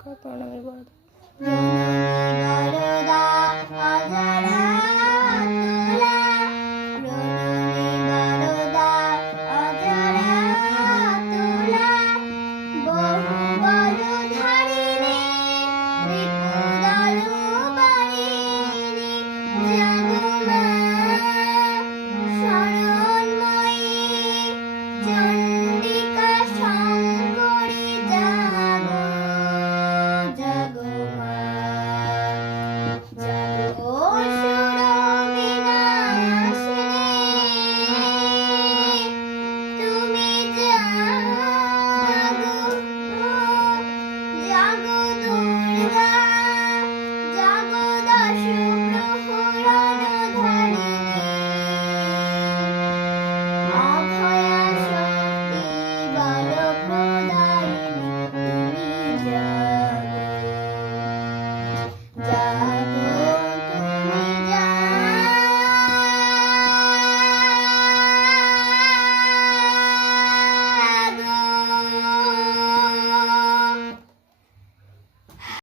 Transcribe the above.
का प्रणव